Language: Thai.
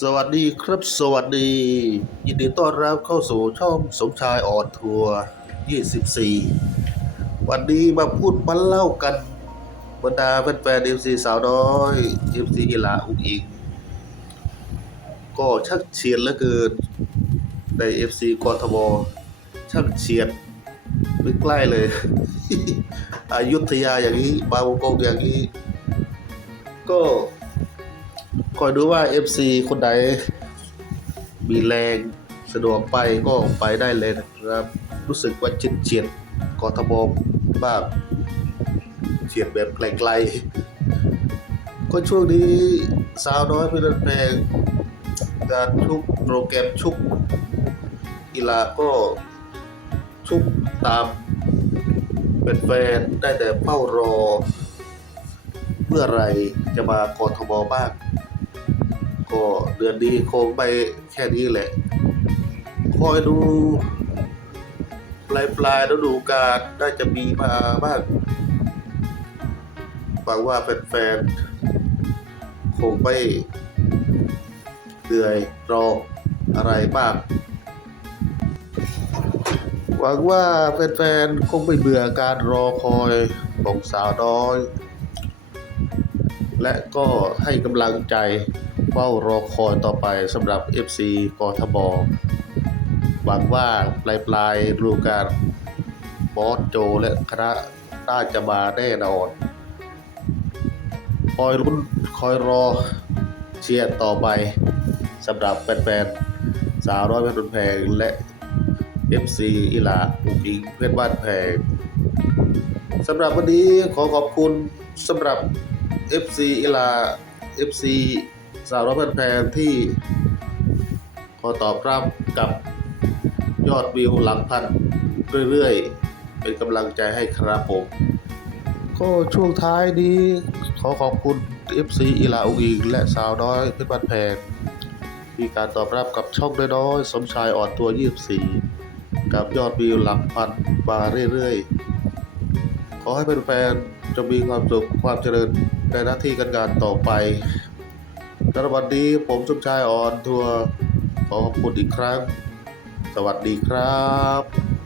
สวัสดีครับ สวัสดี ยินดีต้อนรับเข้าสู่ช่องสมชายออนทัวร์24 วันนี้มาพูดมาเล่ากัน บรรดาแฟนๆเอ็มซีสาวน้อยเอ็มซีอีหลาอุกอิง ก็ชักเฉียดเหลือเกินในเอฟซีกทมชักเฉียดไม่ใกล้เลยอายุทยาอย่างนี้ บางประกงอย่างนี้ ก็ คอยดูว่า FC คนใดมีแรงสะดวกไปก็ไปได้เลยนะครับ รู้สึกว่าเฉียดเฉียดกทมบ้างเฉียดแบบไกลๆ ก็ช่วงนี้สาวน้อยเพื่อนแพงการชุกโปรแกรมชุกกีฬาก็ชุกตามเป็นแฟนได้แต่เฝ้ารอ เมื่อไรจะมากทมบ้าง ก็เดือนนี้คงไปแค่นี้แหละ คอยดู ปลายปลายฤดูกาลน่าจะมีมาบ้างหวังว่าแฟนๆคงไม่เหนื่อยรออะไรมากหวังว่าแฟนๆคงไม่เบื่อการรอคอยของสาวน้อย และก็ให้กำลังใจเฝ้ารอคอยต่อไปสำหรับ FC กทบหวังว่าปลายปลายฤดูกาลบอสโจและคณะน่าจะมาแน่นอนคอยรุ้นคอยรอเชียร์ต่อไปสำหรับแฟนๆสาวร้อยเพชรบุญแพงและ FC อีหลาอุกอิงเพื่อนบ้านแพงสำหรับวันนี้ขอขอบคุณสำหรับ FC อีลา FC สาวร้อยพันแพงที่ขอตอบรับกับยอดวิวหลักพันเรื่อยๆ เป็นกำลังใจให้ครับผม ก็ช่วงท้ายนี้ขอขอบคุณ FC อีลาอุกอิงและสาวน้อยเพชรบ้านแพงที่การตอบรับกับช่องน้อยๆ สมชายอ่อนตัว 24 กับยอดวิวหลักพันมาเรื่อยๆ ขอให้เป็นแฟนจะมีความสุขความเจริญ ในหน้าที่การงานต่อไปสำหรับวันนี้ผมสมชายอ่อนทัวร์ขอขอบคุณอีกครั้ง สวัสดีครับ